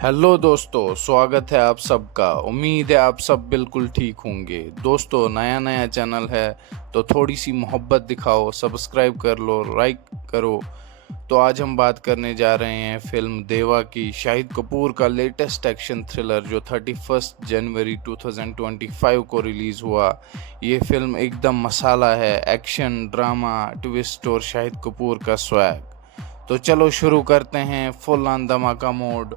Hello दोस्तों, स्वागत है आप सबका। उम्मीद है आप सब बिल्कुल ठीक होंगे। दोस्तों, नया नया चैनल है तो थोड़ी सी मोहब्बत दिखाओ, सब्सक्राइब कर लो, लाइक करो। तो आज हम बात करने जा रहे हैं फिल्म देवा की। शाहिद कपूर का लेटेस्ट एक्शन थ्रिलर जो 31 जनवरी 2025 को रिलीज़ हुआ। ये फिल्म एकदम मसाला है, एक्शन, ड्रामा, ट्विस्ट और शाहिद कपूर का स्वैग। तो चलो शुरू करते हैं फुल ऑन धमाका मोड।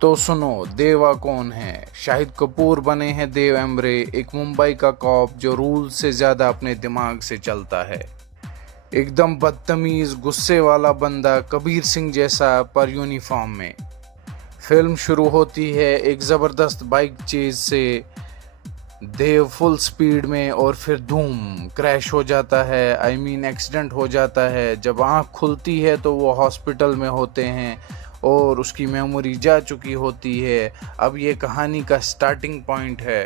तो सुनो, देवा कौन है? शाहिद कपूर बने हैं देव एम्बरे, एक मुंबई का कॉप जो रूल से ज़्यादा अपने दिमाग से चलता है। एकदम बदतमीज़, गुस्से वाला बंदा, कबीर सिंह जैसा, पर यूनिफॉर्म में। फिल्म शुरू होती है एक ज़बरदस्त बाइक चेज से। देव फुल स्पीड में और फिर धूम क्रैश हो जाता है। एक्सीडेंट हो जाता है। जब आँख खुलती है तो वो हॉस्पिटल में होते हैं और उसकी मेमोरी जा चुकी होती है। अब ये कहानी का स्टार्टिंग पॉइंट है।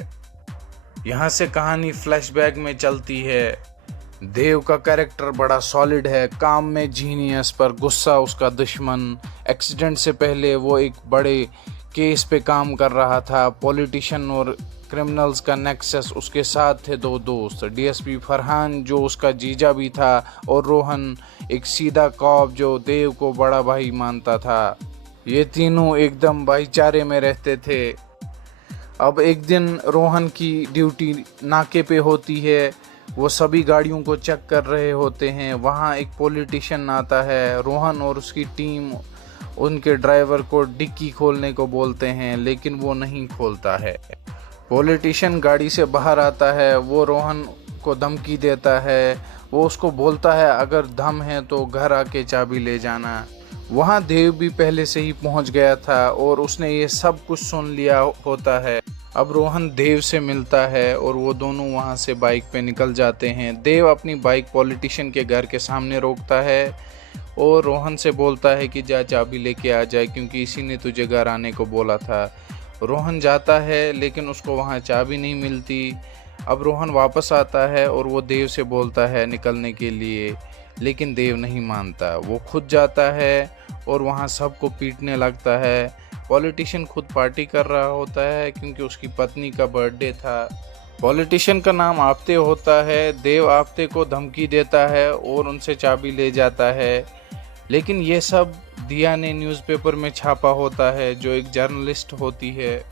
यहाँ से कहानी फ्लैशबैक में चलती है। देव का कैरेक्टर बड़ा सॉलिड है, काम में जीनियस पर गुस्सा उसका दुश्मन। एक्सीडेंट से पहले वो एक बड़े केस पे काम कर रहा था। पॉलिटिशियन और क्रिमिनल्स का नेक्सस। उसके साथ थे दो दोस्त, डीएसपी फरहान जो उसका जीजा भी था, और रोहन, एक सीधा कॉप जो देव को बड़ा भाई मानता था। ये तीनों एकदम भाईचारे में रहते थे। अब एक दिन रोहन की ड्यूटी नाके पे होती है। वो सभी गाड़ियों को चेक कर रहे होते हैं। वहाँ एक पॉलिटिशियन आता है। रोहन और उसकी टीम उनके ड्राइवर को डिक्की खोलने को बोलते हैं, लेकिन वो नहीं खोलता है। पॉलिटिशियन गाड़ी से बाहर आता है। वो रोहन को धमकी देता है। वो उसको बोलता है अगर दम है तो घर आके चाबी ले जाना। वहाँ देव भी पहले से ही पहुँच गया था और उसने ये सब कुछ सुन लिया होता है। अब रोहन देव से मिलता है और वो दोनों वहाँ से बाइक पे निकल जाते हैं। देव अपनी बाइक पॉलिटिशियन के घर के सामने रोकता है और रोहन से बोलता है कि जा चाबी लेके आ जाए, क्योंकि इसी ने तुझे घर आने को बोला था। रोहन जाता है लेकिन उसको वहाँ चाबी नहीं मिलती। अब रोहन वापस आता है और वो देव से बोलता है निकलने के लिए, लेकिन देव नहीं मानता। वो खुद जाता है और वहाँ सबको पीटने लगता है। पॉलिटिशियन खुद पार्टी कर रहा होता है क्योंकि उसकी पत्नी का बर्थडे था। पॉलिटिशियन का नाम आपते होता है। देव आपते को धमकी देता है और उनसे चाबी ले जाता है, लेकिन ये सब दिया ने न्यूज़पेपर में छापा होता है, जो एक जर्नलिस्ट होती है।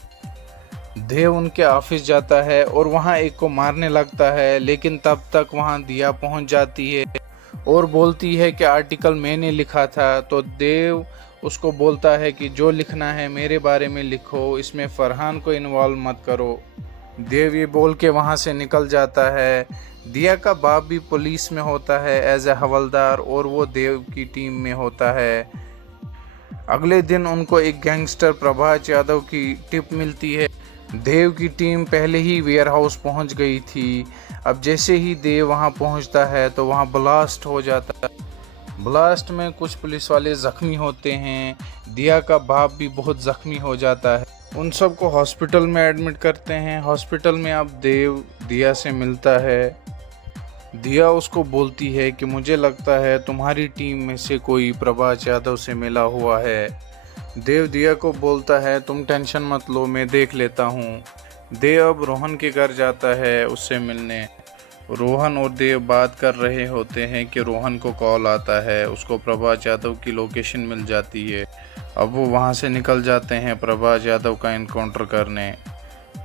देव उनके ऑफिस जाता है और वहाँ एक को मारने लगता है, लेकिन तब तक वहाँ दिया पहुँच जाती है और बोलती है कि आर्टिकल मैंने लिखा था। तो देव उसको बोलता है कि जो लिखना है मेरे बारे में लिखो, इसमें फरहान को इन्वॉल्व मत करो। देव ये बोल के वहाँ से निकल जाता है। दिया का बाप भी पुलिस में होता है एज ए हवलदार, और वो देव की टीम में होता है। अगले दिन उनको एक गैंगस्टर प्रभात यादव की टिप मिलती है। देव की टीम पहले ही वेयरहाउस पहुंच गई थी। अब जैसे ही देव वहां पहुंचता है तो वहां ब्लास्ट हो जाता है। ब्लास्ट में कुछ पुलिस वाले जख्मी होते हैं। दिया का बाप भी बहुत जख्मी हो जाता है। उन सबको हॉस्पिटल में एडमिट करते हैं। हॉस्पिटल में अब देव दिया से मिलता है। दिया उसको बोलती है कि मुझे लगता है तुम्हारी टीम में से कोई प्रभात यादव से मिला हुआ है। देव दिया को बोलता है तुम टेंशन मत लो, मैं देख लेता हूँ। देव अब रोहन के घर जाता है उससे मिलने। रोहन और देव बात कर रहे होते हैं कि रोहन को कॉल आता है, उसको प्रभात यादव की लोकेशन मिल जाती है। अब वो वहाँ से निकल जाते हैं प्रभात यादव का इनकाउंटर करने।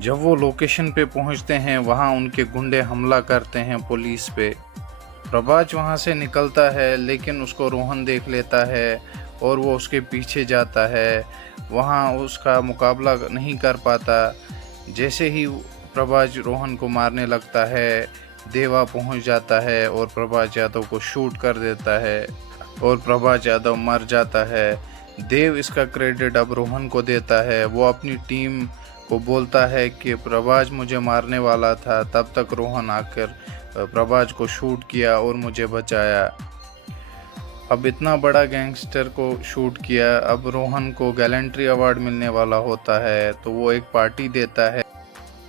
जब वो लोकेशन पे पहुँचते हैं वहाँ उनके गुंडे हमला करते हैं पुलिस पे। प्रभात वहाँ से निकलता है, लेकिन उसको रोहन देख लेता है और वो उसके पीछे जाता है। वहाँ उसका मुकाबला नहीं कर पाता। जैसे ही प्रभात रोहन को मारने लगता है, देवा पहुँच जाता है और प्रभात यादव को शूट कर देता है और प्रभात यादव मर जाता है। देव इसका क्रेडिट अब रोहन को देता है। वो अपनी टीम को बोलता है कि प्रभात मुझे मारने वाला था, तब तक रोहन आकर प्रभात को शूट किया और मुझे बचाया। अब इतना बड़ा गैंगस्टर को शूट किया। अब रोहन को गैलेंट्री अवार्ड मिलने वाला होता है, तो वो एक पार्टी देता है।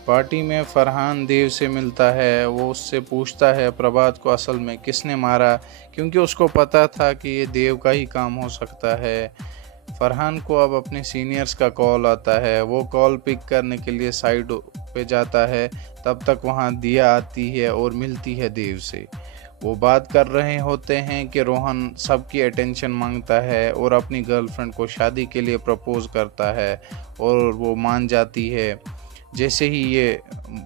पार्टी में फरहान देव से मिलता है। वो उससे पूछता है प्रभात को असल में किसने मारा, क्योंकि उसको पता था कि ये देव का ही काम हो सकता है। फरहान को अब अपने सीनियर्स का कॉल आता है। वो कॉल पिक करने के लिए साइड पे जाता है। तब तक वहाँ दिया आती है और मिलती है देव से। वो बात कर रहे होते हैं कि रोहन सबकी अटेंशन मांगता है और अपनी गर्लफ्रेंड को शादी के लिए प्रपोज करता है और वो मान जाती है। जैसे ही ये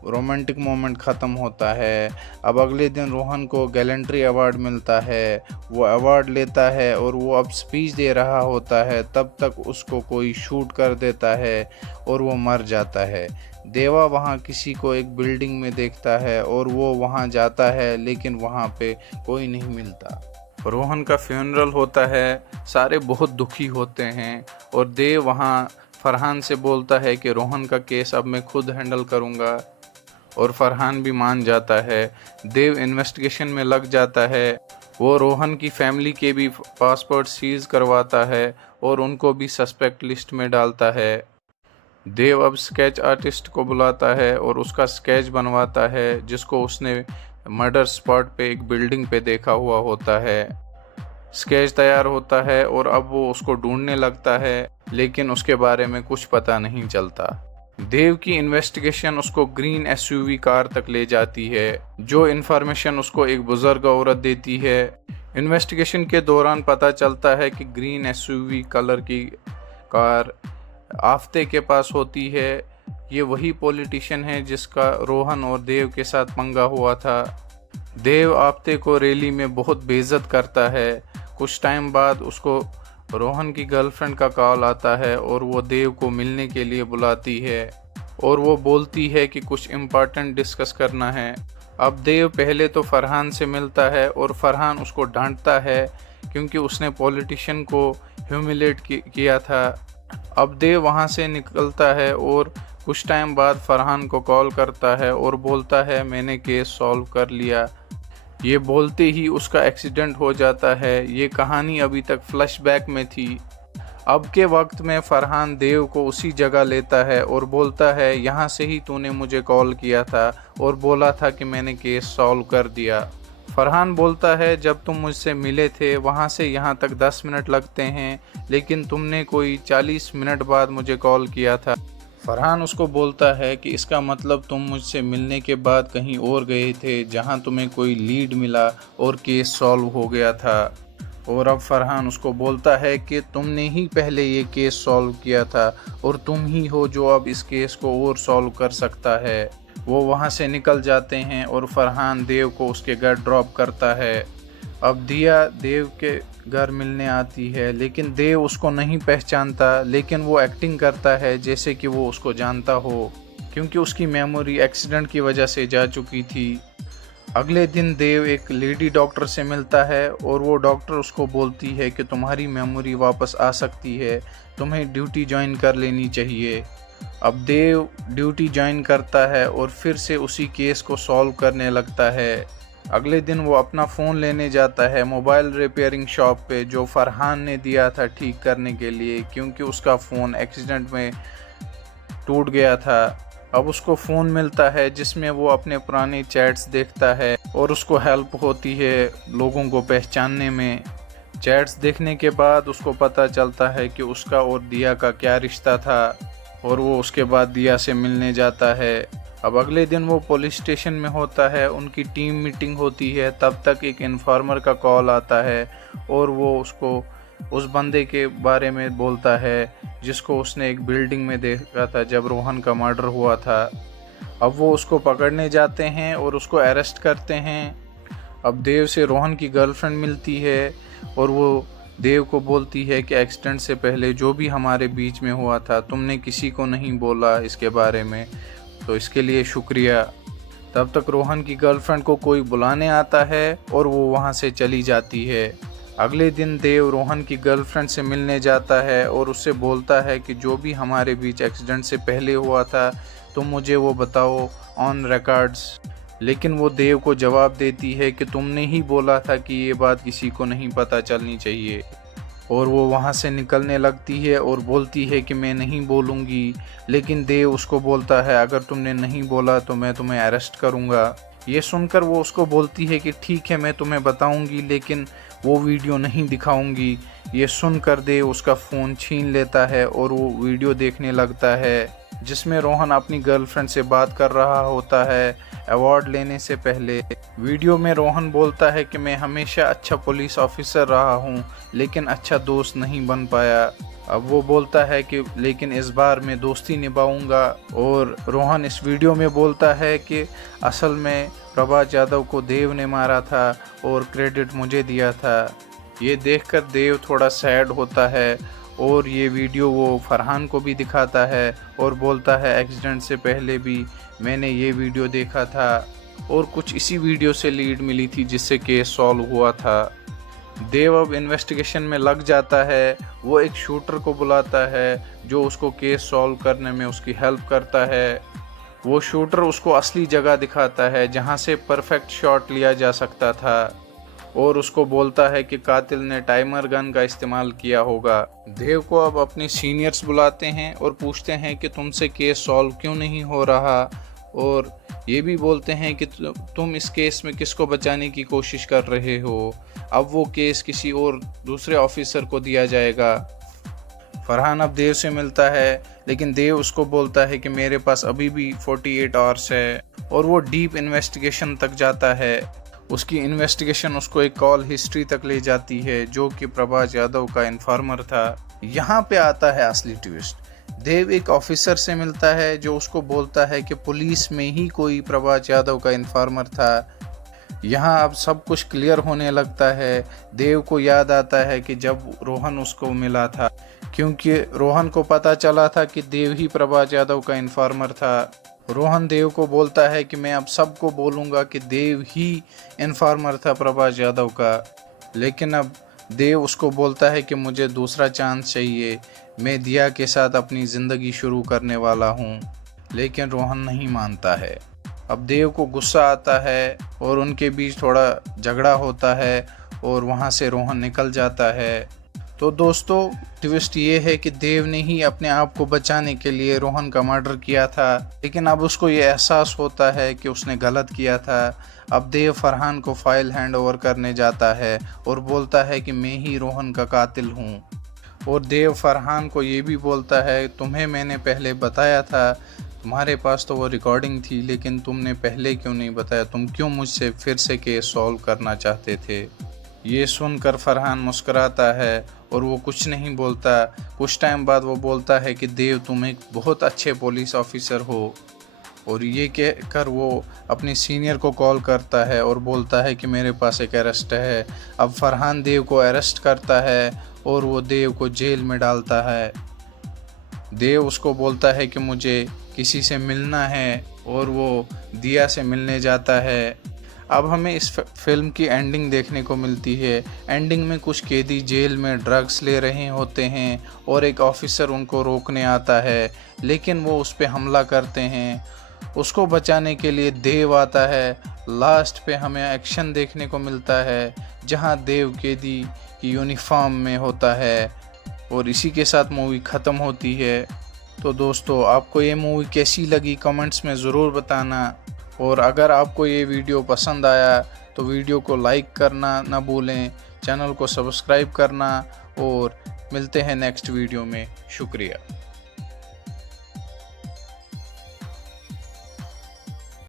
रोमांटिक मोमेंट ख़त्म होता है, अब अगले दिन रोहन को गैलेंट्री अवार्ड मिलता है। वो अवार्ड लेता है और वो अब स्पीच दे रहा होता है, तब तक उसको कोई शूट कर देता है और वो मर जाता है। देवा वहाँ किसी को एक बिल्डिंग में देखता है और वो वहाँ जाता है, लेकिन वहाँ पे कोई नहीं मिलता। रोहन का फ्यूनरल होता है, सारे बहुत दुखी होते हैं और देव वहाँ फरहान से बोलता है कि रोहन का केस अब मैं खुद हैंडल करूँगा और फरहान भी मान जाता है। देव इन्वेस्टिगेशन में लग जाता है। वो रोहन की फैमिली के भी पासपोर्ट सीज करवाता है और उनको भी सस्पेक्ट लिस्ट में डालता है। देव अब स्केच आर्टिस्ट को बुलाता है और उसका स्केच बनवाता है, जिसको उसने मर्डर स्पॉट पे एक बिल्डिंग पे देखा हुआ होता है। स्केच तैयार होता है और अब वो उसको ढूंढने लगता है, लेकिन उसके बारे में कुछ पता नहीं चलता। देव की इन्वेस्टिगेशन उसको ग्रीन एसयूवी कार तक ले जाती है, जो इन्फॉर्मेशन उसको एक बुजुर्ग औरत देती है। इन्वेस्टिगेशन के दौरान पता चलता है कि ग्रीन एसयूवी कलर की कार आफ्ते के पास होती है। ये वही पॉलिटिशियन है जिसका रोहन और देव के साथ पंगा हुआ था। देव आफ्ते को रैली में बहुत बेइज्जत करता है। कुछ टाइम बाद उसको रोहन की गर्लफ्रेंड का कॉल आता है और वो देव को मिलने के लिए बुलाती है और वो बोलती है कि कुछ इम्पोर्टेंट डिस्कस करना है। अब देव पहले तो फरहान से मिलता है और फरहान उसको डांटता है क्योंकि उसने पॉलिटिशियन को ह्यूमिलेट किया था। अब देव वहाँ से निकलता है और कुछ टाइम बाद फरहान को कॉल करता है और बोलता है मैंने केस सॉल्व कर लिया। ये बोलते ही उसका एक्सीडेंट हो जाता है। ये कहानी अभी तक फ्लैशबैक में थी। अब के वक्त में फरहान देव को उसी जगह लेता है और बोलता है यहाँ से ही तूने मुझे कॉल किया था और बोला था कि मैंने केस सॉल्व कर दिया। फरहान बोलता है जब तुम मुझसे मिले थे वहाँ से यहाँ तक 10 मिनट लगते हैं, लेकिन तुमने कोई 40 मिनट बाद मुझे कॉल किया था। फरहान उसको बोलता है कि इसका मतलब तुम मुझसे मिलने के बाद कहीं और गए थे जहां तुम्हें कोई लीड मिला और केस सॉल्व हो गया था। और अब फरहान उसको बोलता है कि तुमने ही पहले ये केस सॉल्व किया था और तुम ही हो जो अब इस केस को और सॉल्व कर सकता है। वो वहां से निकल जाते हैं और फरहान देव को उसके घर ड्रॉप करता है। अब दिया देव के घर मिलने आती है, लेकिन देव उसको नहीं पहचानता, लेकिन वो एक्टिंग करता है जैसे कि वो उसको जानता हो, क्योंकि उसकी मेमोरी एक्सीडेंट की वजह से जा चुकी थी। अगले दिन देव एक लेडी डॉक्टर से मिलता है और वो डॉक्टर उसको बोलती है कि तुम्हारी मेमोरी वापस आ सकती है, तुम्हें ड्यूटी ज्वाइन कर लेनी चाहिए। अब देव ड्यूटी ज्वाइन करता है और फिर से उसी केस को सॉल्व करने लगता है। अगले दिन वो अपना फ़ोन लेने जाता है मोबाइल रिपेयरिंग शॉप पे, जो फरहान ने दिया था ठीक करने के लिए, क्योंकि उसका फ़ोन एक्सीडेंट में टूट गया था। अब उसको फ़ोन मिलता है जिसमें वो अपने पुराने चैट्स देखता है और उसको हेल्प होती है लोगों को पहचानने में। चैट्स देखने के बाद उसको पता चलता है कि उसका और दिया का क्या रिश्ता था और वो उसके बाद दिया से मिलने जाता है। अब अगले दिन वो पुलिस स्टेशन में होता है, उनकी टीम मीटिंग होती है। तब तक एक इन्फॉर्मर का कॉल आता है और वो उसको उस बंदे के बारे में बोलता है जिसको उसने एक बिल्डिंग में देखा था जब रोहन का मर्डर हुआ था। अब वो उसको पकड़ने जाते हैं और उसको अरेस्ट करते हैं। अब देव से रोहन की गर्लफ्रेंड मिलती है और वो देव को बोलती है कि एक्सीडेंट से पहले जो भी हमारे बीच में हुआ था तुमने किसी को नहीं बोला इसके बारे में, तो इसके लिए शुक्रिया। तब तक रोहन की गर्लफ्रेंड को कोई बुलाने आता है और वो वहाँ से चली जाती है। अगले दिन देव रोहन की गर्लफ्रेंड से मिलने जाता है और उससे बोलता है कि जो भी हमारे बीच एक्सीडेंट से पहले हुआ था तुम मुझे वो बताओ ऑन रिकॉर्ड्स। लेकिन वो देव को जवाब देती है कि तुमने ही बोला था कि ये बात किसी को नहीं पता चलनी चाहिए। और वो वहाँ से निकलने लगती है और बोलती है कि मैं नहीं बोलूँगी, लेकिन देव उसको बोलता है अगर तुमने नहीं बोला तो मैं तुम्हें अरेस्ट करूँगा। ये सुनकर वो उसको बोलती है कि ठीक है मैं तुम्हें बताऊँगी, लेकिन वो वीडियो नहीं दिखाऊंगी। ये सुनकर देव उसका फ़ोन छीन लेता है और वो वीडियो देखने लगता है जिसमें रोहन अपनी गर्लफ्रेंड से बात कर रहा होता है अवार्ड लेने से पहले। वीडियो में रोहन बोलता है कि मैं हमेशा अच्छा पुलिस ऑफिसर रहा हूँ लेकिन अच्छा दोस्त नहीं बन पाया। अब वो बोलता है कि लेकिन इस बार मैं दोस्ती निभाऊंगा। और रोहन इस वीडियो में बोलता है कि असल में प्रभात यादव को देव ने मारा था और क्रेडिट मुझे दिया था। ये देखकर देव थोड़ा सैड होता है और ये वीडियो वो फरहान को भी दिखाता है और बोलता है एक्सीडेंट से पहले भी मैंने ये वीडियो देखा था और कुछ इसी वीडियो से लीड मिली थी जिससे केस सॉल्व हुआ था। देव अब इन्वेस्टिगेशन में लग जाता है। वो एक शूटर को बुलाता है जो उसको केस सॉल्व करने में उसकी हेल्प करता है। वो शूटर उसको असली जगह दिखाता है जहां से परफेक्ट शॉट लिया जा सकता था और उसको बोलता है कि कातिल ने टाइमर गन का इस्तेमाल किया होगा। देव को अब अपने सीनियर्स बुलाते हैं और पूछते हैं कि तुमसे केस सॉल्व क्यों नहीं हो रहा, और ये भी बोलते हैं कि तुम इस केस में किसको बचाने की कोशिश कर रहे हो। अब वो केस किसी और दूसरे ऑफिसर को दिया जाएगा। फरहान अब देव से मिलता है लेकिन देव उसको बोलता है कि मेरे पास अभी भी 48 आवर्स है और वो डीप इन्वेस्टिगेशन तक जाता है। उसकी इन्वेस्टिगेशन उसको एक कॉल हिस्ट्री तक ले जाती है जो कि प्रभात यादव का इन्फॉर्मर था। यहाँ पे आता है असली ट्विस्ट। देव एक ऑफिसर से मिलता है जो उसको बोलता है कि पुलिस में ही कोई प्रभात यादव का इन्फॉर्मर था। यहाँ अब सब कुछ क्लियर होने लगता है। देव को याद आता है कि जब रोहन उसको मिला था, क्योंकि रोहन को पता चला था कि देव ही प्रभात यादव का इन्फॉर्मर था। रोहन देव को बोलता है कि मैं अब सबको बोलूँगा कि देव ही इन्फॉर्मर था प्रभात यादव का। लेकिन अब देव उसको बोलता है कि मुझे दूसरा चांस चाहिए, मैं दिया के साथ अपनी ज़िंदगी शुरू करने वाला हूँ। लेकिन रोहन नहीं मानता है। अब देव को गुस्सा आता है और उनके बीच थोड़ा झगड़ा होता है और वहाँ से रोहन निकल जाता है। तो दोस्तों ट्विस्ट ये है कि देव ने ही अपने आप को बचाने के लिए रोहन का मर्डर किया था, लेकिन अब उसको ये एहसास होता है कि उसने गलत किया था। अब देव फरहान को फाइल हैंड ओवर करने जाता है और बोलता है कि मैं ही रोहन का कातिल हूँ। और देव फरहान को ये भी बोलता है तुम्हें मैंने पहले बताया था, तुम्हारे पास तो वो रिकॉर्डिंग थी, लेकिन तुमने पहले क्यों नहीं बताया, तुम क्यों मुझसे फिर से केस सॉल्व करना चाहते थे। ये सुनकर फरहान मुस्कुराता है और वो कुछ नहीं बोलता। कुछ टाइम बाद वो बोलता है कि देव तुम एक बहुत अच्छे पुलिस ऑफिसर हो, और ये कहकर वो अपने सीनियर को कॉल करता है और बोलता है कि मेरे पास एक अरेस्ट है। अब फरहान देव को अरेस्ट करता है और वो देव को जेल में डालता है। देव उसको बोलता है कि मुझे किसी से मिलना है और वो दिया से मिलने जाता है। अब हमें इस फिल्म की एंडिंग देखने को मिलती है। एंडिंग में कुछ कैदी जेल में ड्रग्स ले रहे होते हैं और एक ऑफिसर उनको रोकने आता है, लेकिन वो उस पर हमला करते हैं। उसको बचाने के लिए देव आता है। लास्ट पे हमें एक्शन देखने को मिलता है जहां देव कैदी की यूनिफॉर्म में होता है, और इसी के साथ मूवी ख़त्म होती है। तो दोस्तों आपको ये मूवी कैसी लगी कमेंट्स में ज़रूर बताना, और अगर आपको ये वीडियो पसंद आया तो वीडियो को लाइक करना ना भूलें, चैनल को सब्सक्राइब करना, और मिलते हैं नेक्स्ट वीडियो में। शुक्रिया।